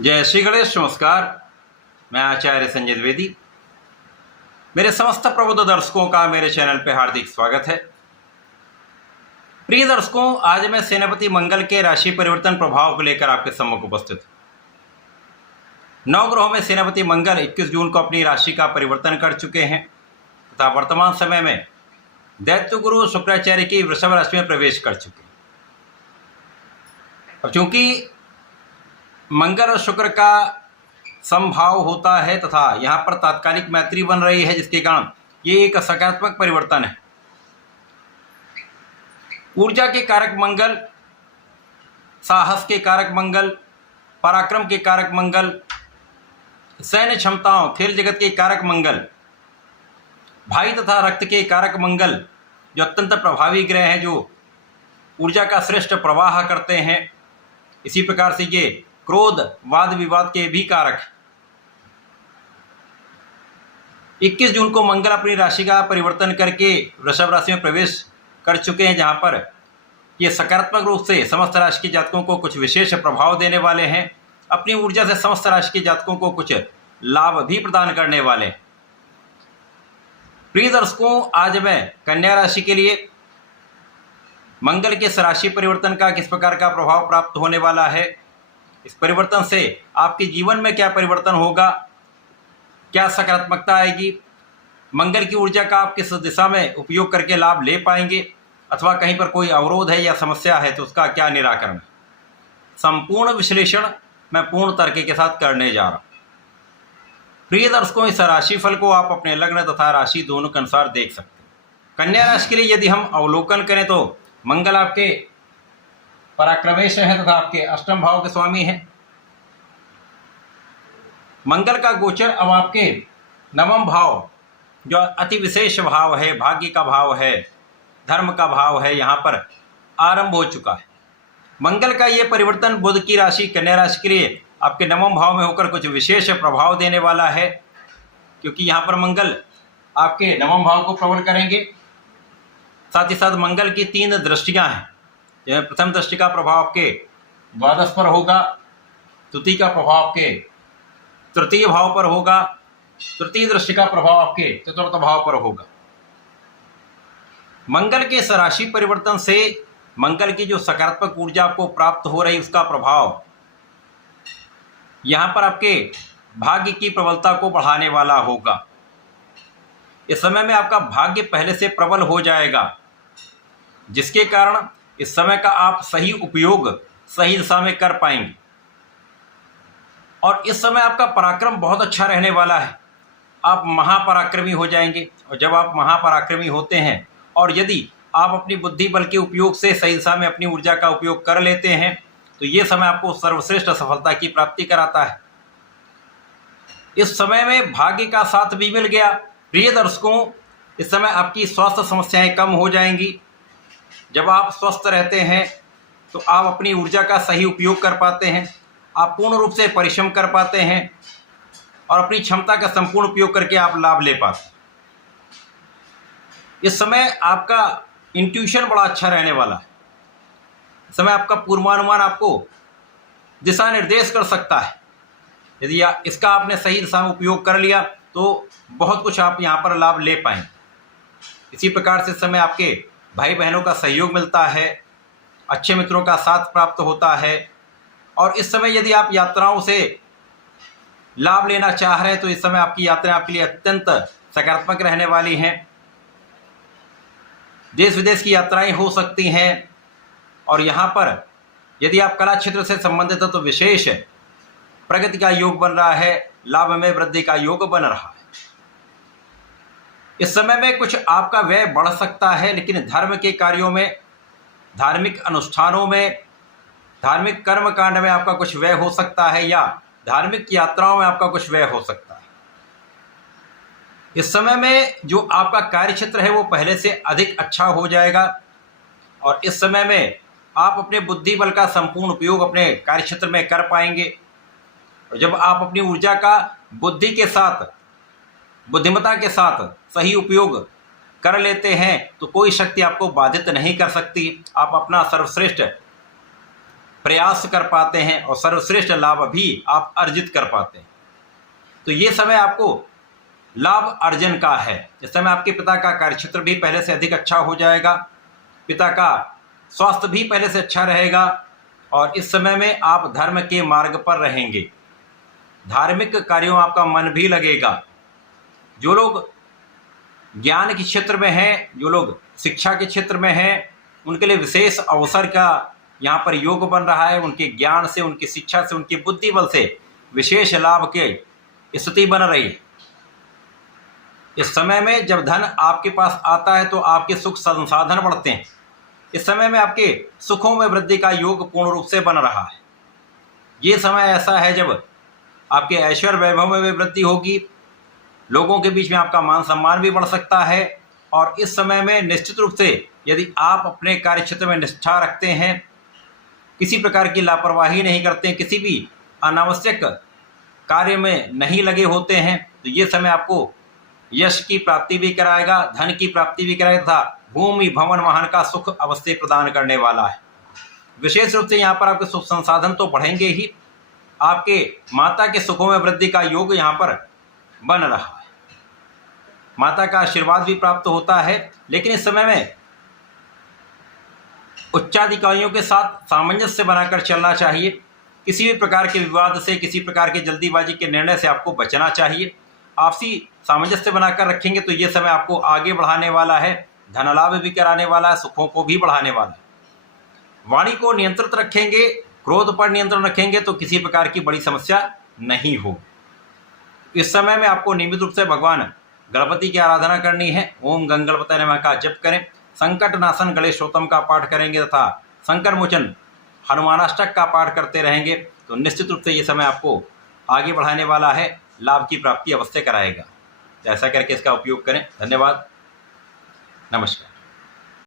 जय श्री गणेश। नमस्कार, मैं आचार्य संजय द्विवेदी। मेरे समस्त प्रबुद्ध दर्शकों का मेरे चैनल पर हार्दिक स्वागत है। प्रिय दर्शकों, आज मैं सेनापति मंगल के राशि परिवर्तन प्रभाव को लेकर आपके सम्मुख उपस्थित हूं। 9 ग्रहों में सेनापति मंगल 21 जून को अपनी राशि का परिवर्तन कर चुके हैं तथा वर्तमान समय में दैत्य गुरु शुक्राचार्य की वृषभ राशि में प्रवेश कर चुके हैं। और चूंकि मंगल और शुक्र का समभाव होता है तथा यहाँ पर तात्कालिक मैत्री बन रही है, जिसके कारण ये एक सकारात्मक परिवर्तन है। ऊर्जा के कारक मंगल, साहस के कारक मंगल, पराक्रम के कारक मंगल, सैन्य क्षमताओं, खेल जगत के कारक मंगल, भाई तथा रक्त के कारक मंगल, जो अत्यंत प्रभावी ग्रह हैं, जो ऊर्जा का श्रेष्ठ प्रवाह करते हैं। इसी प्रकार से ये क्रोध, वाद विवाद के भी कारक। 21 जून को मंगल अपनी राशि का परिवर्तन करके वृषभ राशि में प्रवेश कर चुके हैं, जहां पर ये सकारात्मक रूप से समस्त राशि के जातकों को कुछ विशेष प्रभाव देने वाले हैं। अपनी ऊर्जा से समस्त राशि के जातकों को कुछ लाभ भी प्रदान करने वाले हैं। प्रिय दर्शकों, आज मैं कन्या राशि के लिए मंगल के इस राशि परिवर्तन का किस प्रकार का प्रभाव प्राप्त होने वाला है, इस परिवर्तन से आपके जीवन में क्या परिवर्तन होगा, क्या सकारात्मकता आएगी, मंगल की ऊर्जा का आप किस दिशा में उपयोग करके लाभ ले पाएंगे, अथवा कहीं पर कोई अवरोध है या समस्या है तो उसका क्या निराकरण है, संपूर्ण विश्लेषण मैं पूर्ण तर्क के साथ करने जा रहा हूं। प्रिय दर्शकों, इस राशिफल को आप अपने लग्न तथा राशि दोनों के अनुसार देख सकते हैं। कन्या राशि के लिए यदि हम अवलोकन करें तो मंगल आपके पराक्रमेश है तथा आपके अष्टम भाव के स्वामी हैं। मंगल का गोचर अब आपके नवम भाव, जो अति विशेष भाव है, भाग्य का भाव है, धर्म का भाव है, यहाँ पर आरंभ हो चुका है। मंगल का ये परिवर्तन बुध की राशि कन्या राशि के लिए आपके नवम भाव में होकर कुछ विशेष प्रभाव देने वाला है, क्योंकि यहाँ पर मंगल आपके नवम भाव को प्रबल करेंगे। साथ ही साथ मंगल की 3 दृष्टियां हैं। प्रथम दृष्टि का प्रभाव आपके द्वादश पर होगा, द्वितीय का प्रभाव आपके तृतीय भाव पर होगा, तृतीय दृष्टि का प्रभाव आपके चतुर्थ भाव पर होगा। मंगल के इस राशि परिवर्तन से मंगल की जो सकारात्मक ऊर्जा आपको प्राप्त हो रही, उसका प्रभाव यहाँ पर आपके भाग्य की प्रबलता को बढ़ाने वाला होगा। इस समय में आपका भाग्य पहले से प्रबल हो जाएगा, जिसके कारण इस समय का आप सही उपयोग सही दिशा में कर पाएंगे। और इस समय आपका पराक्रम बहुत अच्छा रहने वाला है। आप महापराक्रमी हो जाएंगे। और जब आप महापराक्रमी होते हैं और यदि आप अपनी बुद्धि बल के उपयोग से सही दिशा में अपनी ऊर्जा का उपयोग कर लेते हैं, तो ये समय आपको सर्वश्रेष्ठ सफलता की प्राप्ति कराता है। इस समय में भाग्य का साथ भी मिल गया। प्रिय दर्शकों, इस समय आपकी स्वास्थ्य समस्याएं कम हो जाएंगी। जब आप स्वस्थ रहते हैं तो आप अपनी ऊर्जा का सही उपयोग कर पाते हैं, आप पूर्ण रूप से परिश्रम कर पाते हैं और अपनी क्षमता का संपूर्ण उपयोग करके आप लाभ ले पाते हैं। इस समय आपका इंट्यूशन बड़ा अच्छा रहने वाला है। इस समय आपका पूर्वानुमान आपको दिशा निर्देश कर सकता है। यदि इसका आपने सही दिशा में उपयोग कर लिया तो बहुत कुछ आप यहाँ पर लाभ ले पाएंगे। इसी प्रकार से इस समय आपके भाई बहनों का सहयोग मिलता है, अच्छे मित्रों का साथ प्राप्त होता है। और इस समय यदि आप यात्राओं से लाभ लेना चाह रहे हैं तो इस समय आपकी यात्राएं आपके लिए अत्यंत सकारात्मक रहने वाली हैं। देश विदेश की यात्राएं हो सकती हैं। और यहाँ पर यदि आप कला क्षेत्र से संबंधित हो तो विशेष प्रगति का योग बन रहा है, लाभ में वृद्धि का योग बन रहा है। इस समय में कुछ आपका व्यय बढ़ सकता है, लेकिन धर्म के कार्यों में, धार्मिक अनुष्ठानों में, धार्मिक कर्म कांड में आपका कुछ व्यय हो सकता है, या धार्मिक यात्राओं में आपका कुछ व्यय हो सकता है। इस समय में जो आपका कार्य क्षेत्र है वो पहले से अधिक अच्छा हो जाएगा। और इस समय में आप अपने बुद्धि बल का संपूर्ण उपयोग अपने कार्य क्षेत्र में कर पाएंगे। और जब आप अपनी ऊर्जा का बुद्धि के साथ, बुद्धिमत्ता के साथ सही उपयोग कर लेते हैं तो कोई शक्ति आपको बाधित नहीं कर सकती। आप अपना सर्वश्रेष्ठ प्रयास कर पाते हैं और सर्वश्रेष्ठ लाभ भी आप अर्जित कर पाते हैं। तो ये समय आपको लाभ अर्जन का है। इस समय आपके पिता का कार्यक्षेत्र भी पहले से अधिक अच्छा हो जाएगा, पिता का स्वास्थ्य भी पहले से अच्छा रहेगा और इस समय में आप धर्म के मार्ग पर रहेंगे, धार्मिक कार्यों में आपका मन भी लगेगा। जो लोग ज्ञान के क्षेत्र में हैं, जो लोग शिक्षा के क्षेत्र में हैं, उनके लिए विशेष अवसर का यहाँ पर योग बन रहा है। उनके ज्ञान से, उनकी शिक्षा से, उनके बुद्धि बल से विशेष लाभ की स्थिति बन रही है। इस समय में जब धन आपके पास आता है तो आपके सुख संसाधन बढ़ते हैं। इस समय में आपके सुखों में वृद्धि का योग पूर्ण रूप से बन रहा है। ये समय ऐसा है जब आपके ऐश्वर्य वैभव में भी वृद्धि होगी, लोगों के बीच में आपका मान सम्मान भी बढ़ सकता है और इस समय में निश्चित रूप से यदि आप अपने कार्य क्षेत्र में निष्ठा रखते हैं, किसी प्रकार की लापरवाही नहीं करते हैं, किसी भी अनावश्यक कार्य में नहीं लगे होते हैं, तो ये समय आपको यश की प्राप्ति भी कराएगा, धन की प्राप्ति भी कराएगा तथा भूमि भवन वाहन का सुख अवश्य प्रदान करने वाला है। विशेष रूप से यहाँ पर आपके सुख संसाधन तो बढ़ेंगे ही, आपके माता के सुखों में वृद्धि का योग यहाँ पर बन रहा है। माता का आशीर्वाद भी प्राप्त होता है, लेकिन इस समय में उच्चाधिकारियों के साथ सामंजस्य बनाकर चलना चाहिए। किसी भी प्रकार के विवाद से, किसी प्रकार के जल्दीबाजी के निर्णय से आपको बचना चाहिए। आपसी सामंजस्य बनाकर रखेंगे तो ये समय आपको आगे बढ़ाने वाला है, धन लाभ भी कराने वाला है, सुखों को भी बढ़ाने वाला है। वाणी को नियंत्रित रखेंगे, क्रोध पर नियंत्रण रखेंगे तो किसी प्रकार की बड़ी समस्या नहीं होगी। इस समय में आपको नियमित रूप से भगवान गणपति की आराधना करनी है। ओम गंगणपतये नमः का जप करें, संकट नाशन गणेशोत्तम का पाठ करेंगे तथा संकट मोचन हनुमानाष्टक का पाठ करते रहेंगे तो निश्चित रूप से ये समय आपको आगे बढ़ाने वाला है, लाभ की प्राप्ति अवश्य कराएगा। ऐसा करके इसका उपयोग करें। धन्यवाद, नमस्कार।